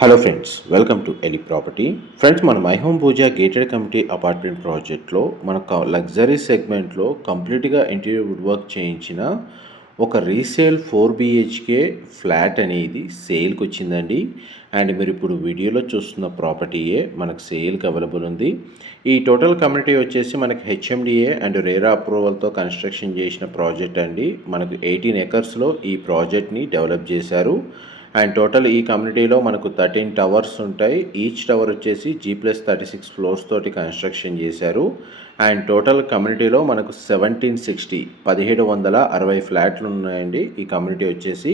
Hello friends, welcome to ఎలి property. Friends, మన My Home Pooja gated community apartment ప్రాజెక్ట్లో మన లగ్జరీ సెగ్మెంట్లో కంప్లీట్గా ఇంటీరియర్ వుడ్ వర్క్ చేయించిన ఒక రీసేల్ 4 BHK ఫ్లాట్ అనేది సేల్కి వచ్చిందండి. అండ్ మీరు ఇప్పుడు వీడియోలో చూస్తున్న ప్రాపర్టీయే మనకు సేల్కి అవైలబుల్ ఉంది. ఈ టోటల్ కమ్యూనిటీ వచ్చేసి మనకి HMDA అండ్ రేరా అప్రూవల్తో కన్స్ట్రక్షన్ చేసిన ప్రాజెక్ట్ అండి. మనకు 18 ఎకర్స్లో ఈ ప్రాజెక్ట్ని డెవలప్ చేశారు. అండ్ టోటల్ ఈ కమ్యూనిటీలో మనకు 13 టవర్స్ ఉంటాయి. ఈచ్ టవర్ వచ్చేసి G+36 ఫ్లోర్స్ తోటి కన్స్ట్రక్షన్ చేశారు. అండ్ టోటల్ కమ్యూనిటీలో మనకు 1760 ఫ్లాట్లు ఉన్నాయండి. ఈ కమ్యూనిటీ వచ్చేసి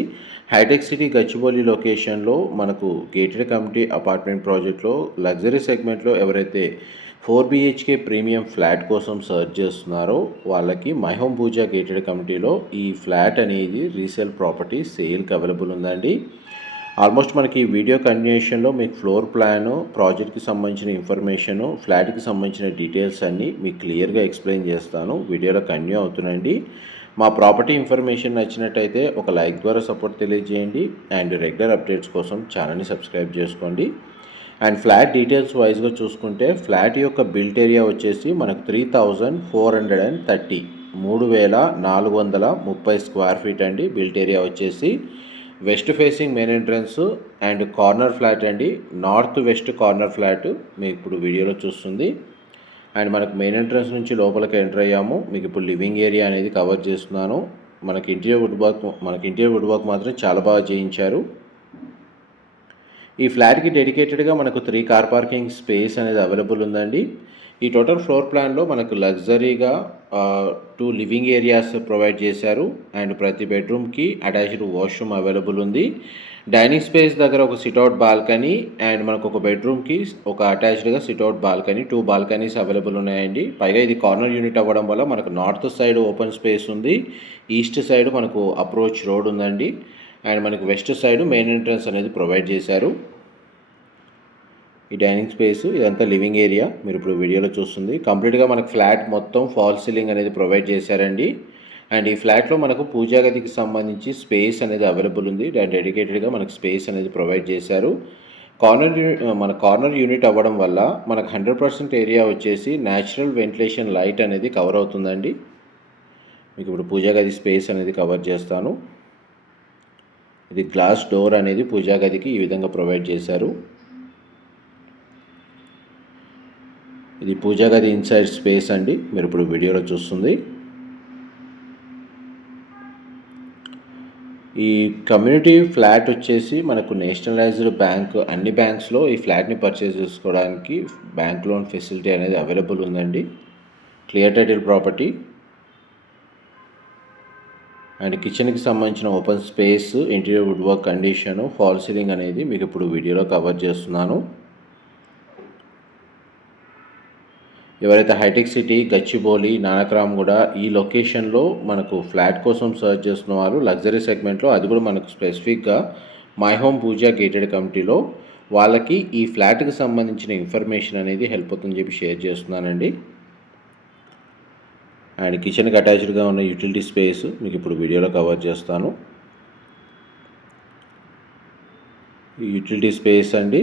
హైటెక్ సిటీ గచ్చిబౌలి లొకేషన్లో మనకు గేటెడ్ కమ్యూనిటీ అపార్ట్మెంట్ ప్రాజెక్ట్లో లగ్జరీ సెగ్మెంట్లో ఎవరైతే 4 BHK ప్రీమియం ఫ్లాట్ కోసం సర్చ్ చేస్తున్నారో వాళ్ళకి మై హోమ్ పూజా గేటెడ్ కమ్యూనిటీలో ఈ ఫ్లాట్ అనేది రీసేల్ ప్రాపర్టీ సేల్కి అవైలబుల్ ఉందండి. ఆల్మోస్ట్ మనకి ఈ వీడియో కంటిన్యూషన్లో మీకు ఫ్లోర్ ప్లాను, ప్రాజెక్ట్కి సంబంధించిన ఇన్ఫర్మేషను, ఫ్లాట్కి సంబంధించిన డీటెయిల్స్ అన్నీ మీకు క్లియర్గా ఎక్స్ప్లెయిన్ చేస్తాను. వీడియోలో కంటిన్యూ అవుతుందండి. మా ప్రాపర్టీ ఇన్ఫర్మేషన్ నచ్చినట్టయితే ఒక లైక్ ద్వారా సపోర్ట్ తెలియజేయండి. అండ్ రెగ్యులర్ అప్డేట్స్ కోసం ఛానల్ని సబ్స్క్రైబ్ చేసుకోండి. అండ్ ఫ్లాట్ డీటెయిల్స్ వైజ్గా చూసుకుంటే ఫ్లాట్ యొక్క బిల్ట్ ఏరియా వచ్చేసి మనకు 3430 3430 స్క్వేర్ ఫీట్ అండి. బిల్ట్ ఏరియా వచ్చేసి west facing main entrance and corner flat అండి. నార్త్ వెస్ట్ కార్నర్ ఫ్లాట్ మీకు ఇప్పుడు వీడియోలో చూస్తుంది. అండ్ మనకు మెయిన్ ఎంట్రన్స్ నుంచి లోపలికి ఎంటర్ అయ్యాము. మీకు ఇప్పుడు లివింగ్ ఏరియా అనేది కవర్ చేస్తున్నాను. మనకి ఇంటీరియర్ వుడ్ వర్క్ మాత్రం చాలా బాగా చేయించారు. ఈ ఫ్లాట్కి డెడికేటెడ్గా మనకు 3 కార్ పార్కింగ్ స్పేస్ అనేది అవైలబుల్ ఉందండి. ఈ టోటల్ ఫ్లోర్ ప్లాన్లో మనకు లగ్జరీగా 2 లివింగ్ ఏరియాస్ ప్రొవైడ్ చేశారు. అండ్ ప్రతి బెడ్రూమ్కి అటాచ్డ్ వాష్రూమ్ అవైలబుల్ ఉంది. డైనింగ్ స్పేస్ దగ్గర ఒక సిట్అవుట్ బాల్కనీ అండ్ మనకు ఒక బెడ్రూమ్కి ఒక అటాచ్డ్గా సిట్అవుట్ బాల్కనీ, 2 బాల్కనీస్ అవైలబుల్ ఉన్నాయండి. పైగా ఇది కార్నర్ యూనిట్ అవ్వడం వల్ల మనకు నార్త్ సైడ్ ఓపెన్ స్పేస్ ఉంది, ఈస్ట్ సైడ్ మనకు అప్రోచ్ రోడ్ ఉందండి. అండ్ మనకు వెస్ట్ సైడ్ మెయిన్ ఎంట్రన్స్ అనేది ప్రొవైడ్ చేశారు. ఈ డైనింగ్ స్పేస్ ఇదంతా లివింగ్ ఏరియా మీరు ఇప్పుడు వీడియోలో చూస్తుంది. కంప్లీట్గా మనకు ఫ్లాట్ మొత్తం ఫాల్ సీలింగ్ అనేది ప్రొవైడ్ చేశారండి. అండ్ ఈ ఫ్లాట్లో మనకు పూజా గదికి సంబంధించి స్పేస్ అనేది అవైలబుల్ ఉంది. దాని డెడికేటెడ్గా మనకు స్పేస్ అనేది ప్రొవైడ్ చేశారు. కార్నర్ యూనిట్ అవ్వడం వల్ల మనకు 100% ఏరియా వచ్చేసి న్యాచురల్ వెంటిలేషన్ లైట్ అనేది కవర్ అవుతుందండి. మీకు ఇప్పుడు పూజా గది స్పేస్ అనేది కవర్ చేస్తాను. ఇది గ్లాస్ డోర్ అనేది పూజా గదికి ఈ విధంగా ప్రొవైడ్ చేశారు. ఇది పూజా గది ఇన్సైడ్ స్పేస్ అండి. మీరు ఇప్పుడు వీడియోలో చూస్తుంది. ఈ కమ్యూనిటీ ఫ్లాట్ వచ్చేసి మనకు నేషనలైజ్డ్ బ్యాంక్ అన్ని బ్యాంక్స్లో ఈ ఫ్లాట్ని పర్చేస్ చేసుకోవడానికి బ్యాంక్ లోన్ ఫెసిలిటీ అనేది అవైలబుల్ ఉందండి. క్లియర్ టైటిల్ ప్రాపర్టీ అండ్ కిచెన్కి సంబంధించిన open space, interior wood work condition, fall ceiling అనేది మీకు ఇప్పుడు వీడియోలో కవర్ చేస్తున్నాను. ఎవరైతే హైటెక్ సిటీ, గచ్చిబౌలి, నానక్రామ్గూడ ఈ లొకేషన్లో మనకు ఫ్లాట్ కోసం సర్చ్ చేస్తున్న వారు లగ్జరీ సెగ్మెంట్లో, అది కూడా మనకు స్పెసిఫిక్గా మై హోమ్ పూజా గేటెడ్ కమ్యూనిటీలో వాళ్ళకి ఈ ఫ్లాట్కి సంబంధించిన ఇన్ఫర్మేషన్ అనేది హెల్ప్ అవుతుందని చెప్పి షేర్ చేస్తున్నానండి. అండ్ కిచెన్కి అటాచ్డ్గా ఉన్న యూటిలిటీ స్పేస్ మీకు ఇప్పుడు వీడియోలో కవర్ చేస్తాను. ఈ యూటిలిటీ స్పేస్ అండి.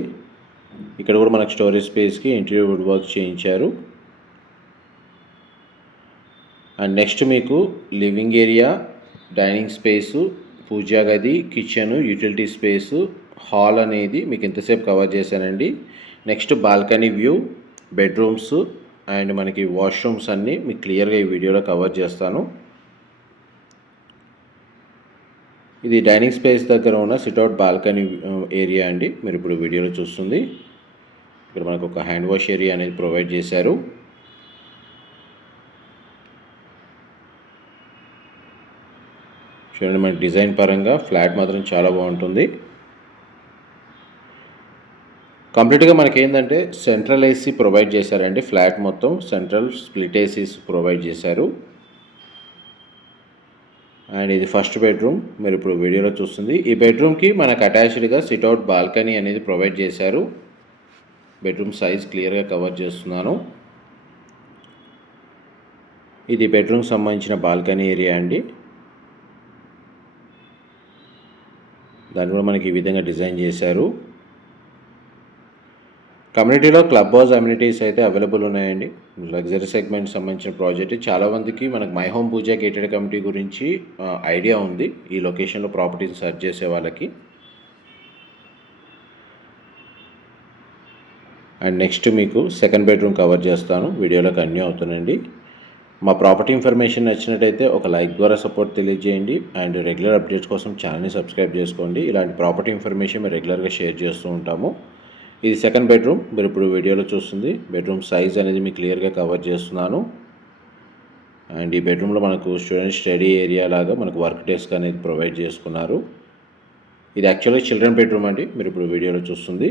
ఇక్కడ కూడా మనకు స్టోరేజ్ స్పేస్కి ఇంటీరియర్ వుడ్ వర్క్ చేయించారు. అండ్ నెక్స్ట్ మీకు లివింగ్ ఏరియా, డైనింగ్ స్పేసు, పూజా గది, కిచెను, యూటిలిటీ స్పేసు, హాల్ అనేది మీకు ఇంతసేపు కవర్ చేశానండి. Next balcony view, bedrooms and మనకి వాష్రూమ్స్ అన్నీ మీకు క్లియర్గా ఈ వీడియోలో కవర్ చేస్తాను. ఇది డైనింగ్ స్పేస్ దగ్గర ఉన్న సిట్అవుట్ బాల్కనీ ఏరియా అండి. మీరు ఇప్పుడు వీడియోలో చూస్తుంది. ఇక్కడ మనకు ఒక హ్యాండ్ వాష్ ఏరియా అనేది ప్రొవైడ్ చేశారు. చూడండి, మన డిజైన్ పరంగా ఫ్లాట్ మాత్రం చాలా బాగుంటుంది. కంప్లీట్గా మనకి ఏంటంటే సెంట్రల్ ఏసీ ప్రొవైడ్ చేశారండి. ఫ్లాట్ మొత్తం సెంట్రల్ స్ప్లిట్ ఏసీస్ ప్రొవైడ్ చేశారు. అండ్ ఇది ఫస్ట్ బెడ్రూమ్ మీరు ఇప్పుడు వీడియోలో చూస్తుంది. ఈ బెడ్రూమ్కి మనకు అటాచ్డ్గా సిట్అవుట్ బాల్కనీ అనేది ప్రొవైడ్ చేశారు. బెడ్రూమ్ సైజ్ క్లియర్గా కవర్ చేస్తున్నాను. ఇది బెడ్రూమ్కి సంబంధించిన బాల్కనీ ఏరియా అండి. దాన్ని కూడా మనకి ఈ విధంగా డిజైన్ చేశారు. కమ్యూనిటీలో క్లబ్ హౌస్ అమ్యూనిటీస్ అయితే అవైలబుల్ ఉన్నాయండి. లగ్జరీ సెగ్మెంట్ సంబంధించిన ప్రాజెక్ట్. చాలామందికి మనకు My Home Pooja gated community గురించి ఐడియా ఉంది ఈ లొకేషన్లో ప్రాపర్టీని సెర్చ్ చేసే వాళ్ళకి. అండ్ నెక్స్ట్ మీకు సెకండ్ బెడ్రూమ్ కవర్ చేస్తాను, వీడియోలో కంటిన్యూ అవుతానండి. మా ప్రాపర్టీ ఇన్ఫర్మేషన్ నచ్చినట్టయితే ఒక లైక్ ద్వారా సపోర్ట్ తెలియజేయండి. అండ్ రెగ్యులర్ అప్డేట్స్ కోసం ఛానల్ని సబ్స్క్రైబ్ చేసుకోండి. ఇలాంటి ప్రాపర్టీ ఇన్ఫర్మేషన్ మేము రెగ్యులర్గా షేర్ చేస్తూ ఉంటాము. ఇది సెకండ్ బెడ్రూమ్, మీరు ఇప్పుడు వీడియోలో చూస్తుంది. బెడ్రూమ్ సైజ్ అనేది మీకు క్లియర్గా కవర్ చేస్తున్నాను. అండ్ ఈ బెడ్రూమ్లో మనకు స్టూడెంట్ స్టడీ ఏరియా లాగా మనకు వర్క్ డెస్క్ అనేది ప్రొవైడ్ చేసుకున్నారు. ఇది యాక్చువల్గా చిల్డ్రన్ బెడ్రూమ్ అండి, మీరు ఇప్పుడు వీడియోలో చూస్తుంది.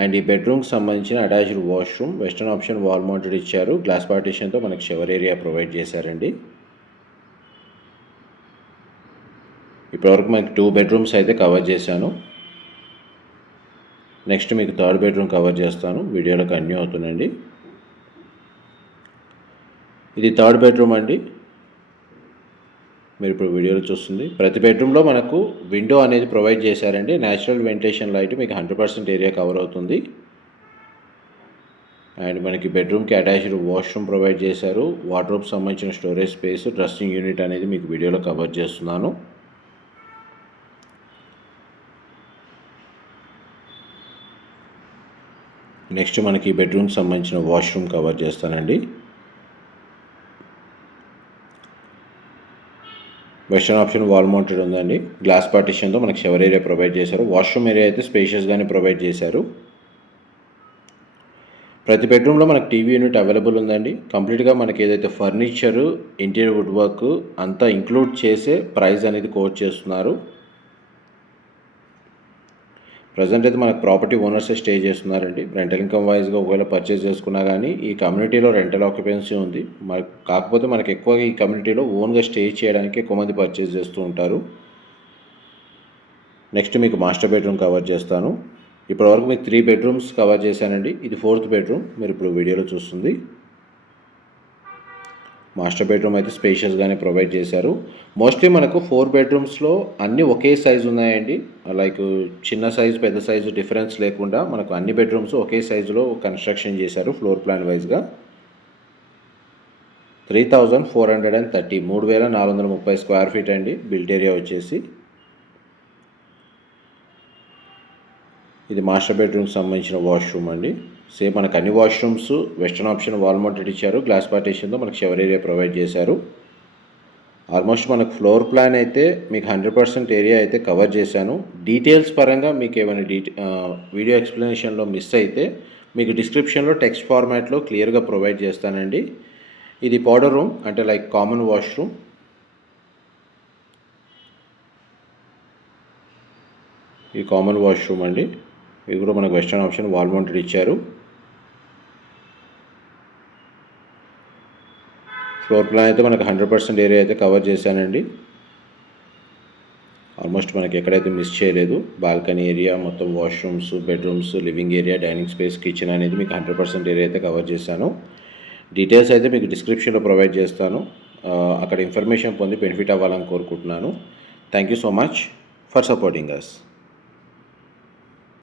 అండ్ ఈ బెడ్రూమ్కి సంబంధించిన attached washroom, western option wall mounted ఇచ్చారు. గ్లాస్ పార్టీషన్తో మనకు షవర్ ఏరియా ప్రొవైడ్ చేశారండి. ఇప్పటివరకు మనకి 2 బెడ్రూమ్స్ అయితే కవర్ చేశాను. నెక్స్ట్ మీకు థర్డ్ బెడ్రూమ్ కవర్ చేస్తాను, వీడియోలో కంటిన్యూ అవుతుందండి. ఇది థర్డ్ బెడ్రూమ్ అండి, మీరు ఇప్పుడు వీడియోలో చూస్తుంది. ప్రతి బెడ్రూమ్లో మనకు విండో అనేది ప్రొవైడ్ చేశారండి. న్యాచురల్ వెంటిలేషన్ లైట్ మీకు 100% ఏరియా కవర్ అవుతుంది. అండ్ మనకి బెడ్రూమ్కి అటాచ్డ్ వాష్రూమ్ ప్రొవైడ్ చేశారు. వార్డ్రోబ్ సంబంధించిన స్టోరేజ్ స్పేస్, డ్రెస్సింగ్ యూనిట్ అనేది మీకు వీడియోలో కవర్ చేస్తున్నాను. నెక్స్ట్ మనకి బెడ్రూమ్కి సంబంధించిన వాష్రూమ్ కవర్ చేస్తానండి. వెస్టర్న్ ఆప్షన్ వాల్ మౌంటెడ్ ఉందండి. గ్లాస్ పార్టిషన్తో మనకి షవర్ ఏరియా ప్రొవైడ్ చేశారు. వాష్రూమ్ ఏరియా అయితే స్పేషియస్గానే ప్రొవైడ్ చేశారు. ప్రతి బెడ్రూమ్లో మనకు టీవీ యూనిట్ అవైలబుల్ ఉందండి. కంప్లీట్గా మనకి ఏదైతే ఫర్నిచరు, ఇంటీరియర్ వుడ్ వర్క్ అంతా ఇంక్లూడ్ చేసే ప్రైస్ అనేది కోట్ చేస్తున్నారు. ప్రజెంట్ అయితే మనకు ప్రాపర్టీ ఓనర్సే స్టే చేస్తున్నారండి. రెంటల్ ఇన్కమ్ వైజ్గా ఒకవేళ పర్చేస్ చేసుకున్నా కానీ ఈ కమ్యూనిటీలో రెంటల్ ఆక్యుపెన్సీ ఉంది. కాకపోతే మనకు ఎక్కువగా ఈ కమ్యూనిటీలో ఓన్గా స్టే చేయడానికి ఎక్కువ మంది పర్చేస్ చేస్తూ ఉంటారు. నెక్స్ట్ మీకు మాస్టర్ బెడ్రూమ్ కవర్ చేస్తాను. ఇప్పటివరకు మీకు 3 బెడ్రూమ్స్ కవర్ చేశానండి. ఇది 4th బెడ్రూమ్, మీరు ఇప్పుడు వీడియోలో చూస్తుంది. మాస్టర్ బెడ్రూమ్ అయితే స్పేషియస్గానే ప్రొవైడ్ చేశారు. మోస్ట్లీ మనకు 4 బెడ్రూమ్స్లో అన్నీ ఒకే సైజు ఉన్నాయండి. లైక్ చిన్న సైజు పెద్ద సైజు డిఫరెన్స్ లేకుండా మనకు అన్ని బెడ్రూమ్స్ ఒకే సైజులో కన్స్ట్రక్షన్ చేశారు. ఫ్లోర్ ప్లాన్ వైజ్గా 3430 3430 స్క్వేర్ ఫీట్ అండి బిల్ట్ ఏరియా వచ్చేసి. ఇది మాస్టర్ బెడ్రూమ్కి సంబంధించిన వాష్రూమ్ అండి. సేమ్ మనకు అన్ని washrooms western option wall mounted ఇచ్చారు. గ్లాస్ పార్టీషన్తో మనకు షవర్ ఏరియా ప్రొవైడ్ చేశారు. ఆల్మోస్ట్ మనకు ఫ్లోర్ ప్లాన్ అయితే మీకు 100% ఏరియా అయితే కవర్ చేశాను. డీటెయిల్స్ పరంగా మీకు ఏమైనా వీడియో ఎక్స్ప్లెనేషన్లో మిస్ అయితే మీకు డిస్క్రిప్షన్లో టెక్స్ట్ ఫార్మాట్లో క్లియర్గా ప్రొవైడ్ చేస్తానండి. ఇది పౌడర్ రూమ్, అంటే లైక్ కామన్ వాష్రూమ్. ఈ కామన్ వాష్రూమ్ అండి, ఇది కూడా మనకు వెస్టర్న్ ఆప్షన్ వాల్ మౌంటెడ్ ఇచ్చారు. ఫ్లోర్ ప్లాన్ అయితే మనకు 100% ఏరియా అయితే కవర్ చేశానండి. ఆల్మోస్ట్ మనకి ఎక్కడైతే మిస్ చేయలేదు. బాల్కనీ ఏరియా, మొత్తం washrooms, bedrooms, living area, dining space, kitchen అనేది మీకు 100% ఏరియా అయితే కవర్ చేశాను. డీటెయిల్స్ అయితే మీకు డిస్క్రిప్షన్లో ప్రొవైడ్ చేస్తాను. అక్కడ ఇన్ఫర్మేషన్ పొంది బెనిఫిట్ అవ్వాలని కోరుకుంటున్నాను. Thank you so much for supporting us.